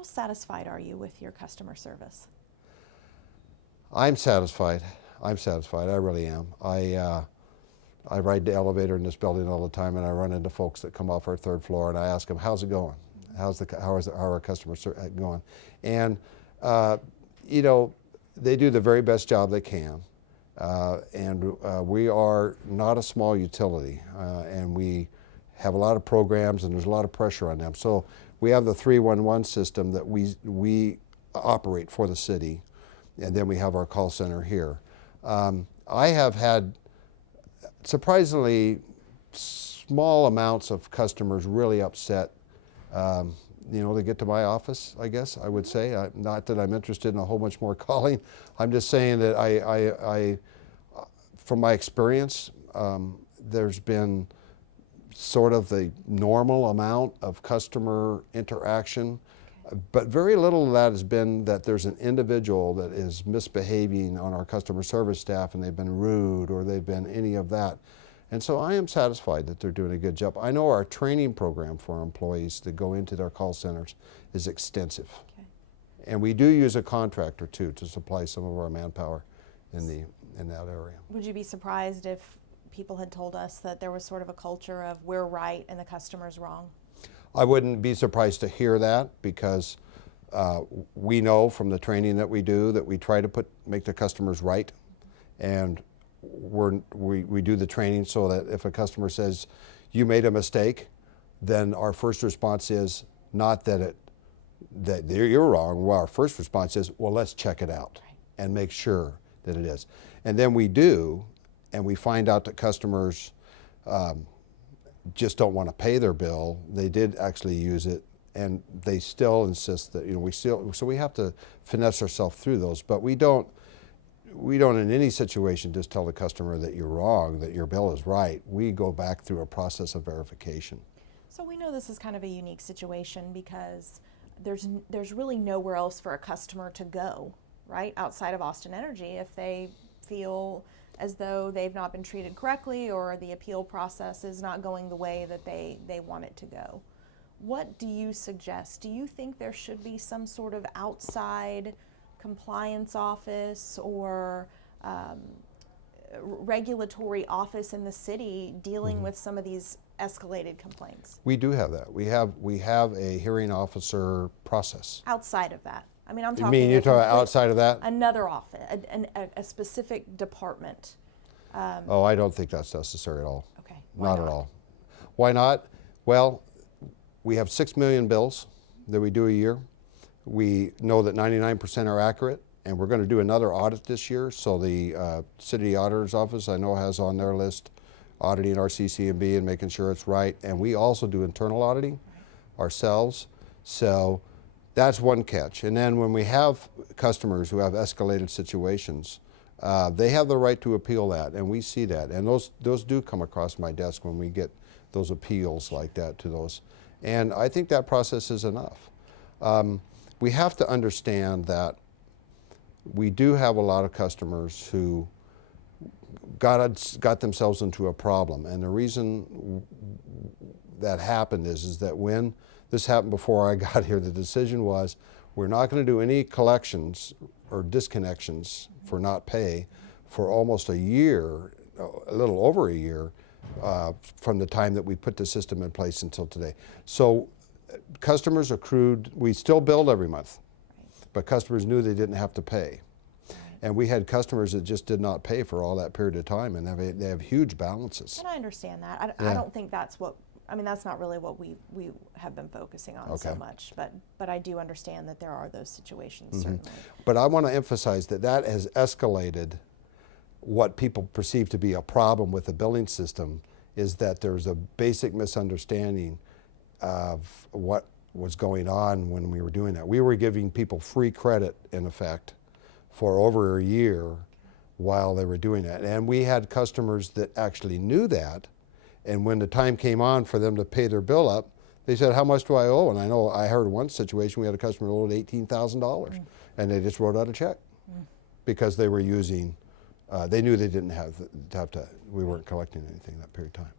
How satisfied are you with your customer service? I'm satisfied. I'm satisfied. I really am. I ride the elevator in this building all the time, and I run into folks that come off our third floor, and I ask them, "How's it going? How are our customers going?" And you know, they do the very best job they can, and we are not a small utility, and we have a lot of programs, and there's a lot of pressure on them. So we have the 311 system that we operate for the city, and then we have our call center here. I have had surprisingly small amounts of customers really upset. You know, they get to my office, I guess I would say. Not that I'm interested in a whole bunch more calling. I'm just saying that I from my experience, there's been sort of the normal amount of customer interaction, but very little of that has been that there's an individual that is misbehaving on our customer service staff and they've been rude or they've been any of that. And so I am satisfied that they're doing a good job. I know our training program for our employees that go into their call centers is extensive. Okay. And we do use a contractor too to supply some of our manpower in that area. Would you be surprised if people had told us that there was sort of a culture of we're right and the customer's wrong? I wouldn't be surprised to hear that, because we know from the training that we do that we try to make the customers right, and we do the training so that if a customer says you made a mistake, then our first response is not that you're wrong. Well, our first response is, well, let's check it out and make sure that it is. And then we do, and we find out that customers just don't want to pay their bill. They did actually use it, and they still insist that, you know, so we have to finesse ourselves through those. But we don't in any situation just tell the customer that you're wrong, that your bill is right. We go back through a process of verification. So we know this is kind of a unique situation because there's really nowhere else for a customer to go, right, outside of Austin Energy if they feel as though they've not been treated correctly or the appeal process is not going the way that they want it to go. What do you suggest? Do you think there should be some sort of outside compliance office or regulatory office in the city dealing with some of these escalated complaints? We do have that. We have a hearing officer process. Outside of that? I mean, I'm talking. You mean you're talking outside of that? Another office, a specific department. Oh, I don't think that's necessary at all. Okay. Not at all. Why not? Well, we have 6 million bills that we do a year. We know that 99% are accurate, and we're going to do another audit this year. So the city auditor's office, I know, has on their list auditing our CC&B and making sure it's right. And we also do internal auditing ourselves. So that's one catch. And then when we have customers who have escalated situations, they have the right to appeal that, and we see that. And those do come across my desk when we get those appeals like that to those. And I think that process is enough. We have to understand that we do have a lot of customers who got themselves into a problem. And the reason that happened is that when this happened before I got here, the decision was we're not going to do any collections or disconnections for not pay for almost a year, a little over a year, from the time that we put the system in place until today. So customers accrued, we still billed every month, but customers knew they didn't have to pay. And we had customers that just did not pay for all that period of time, and they have huge balances. And I understand that. I don't think that's that's not really what we have been focusing on so much, but I do understand that there are those situations, certainly. But I want to emphasize that has escalated. What people perceive to be a problem with the billing system is that there's a basic misunderstanding of what was going on when we were doing that. We were giving people free credit, in effect, for over a year while they were doing that. And we had customers that actually knew that, and when the time came on for them to pay their bill up, they said, how much do I owe? And I heard one situation, we had a customer who owed $18,000, and they just wrote out a check because they were using, they knew they didn't have to, we weren't collecting anything that period of time.